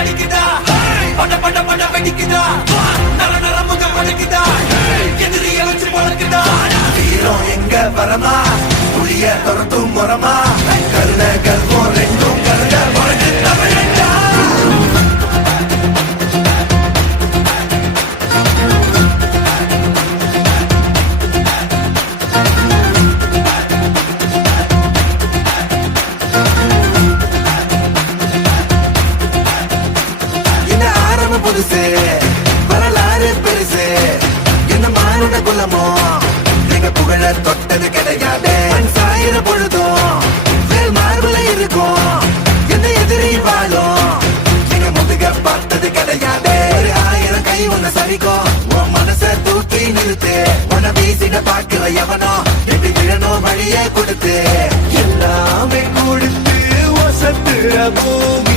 அடிக்குதா பட பட பட வெடிக்குதா நர நர முகம் அடிக்குதா எதிரிய வச்சு பழக்குதா வீரம் எங்க வரமா புளிய துரத்தும் முறமா கருண கல்வம் ரெண்டும் கருண வழக்கு தமிழண்டா புதுசு வரலாறு பெருசு என்ன மானுட குலமோ நீங்க புகழ தொட்டது கிடையாது சாயிர பொழுதும் வேல் மார்புல இருக்கும் என்ன எதிரி வாழும் நீங்க முதுக பார்த்தது கிடையாது 1000 கை உன்னை சரிக்கும் உன் மனச தூக்கி நிறுத்து உன்னை வீசிட பாக்குற எவனோ எட்டு விழனோ வழியே கொடுத்து எல்லாமே கொடுத்து ஒசத்துற பூமி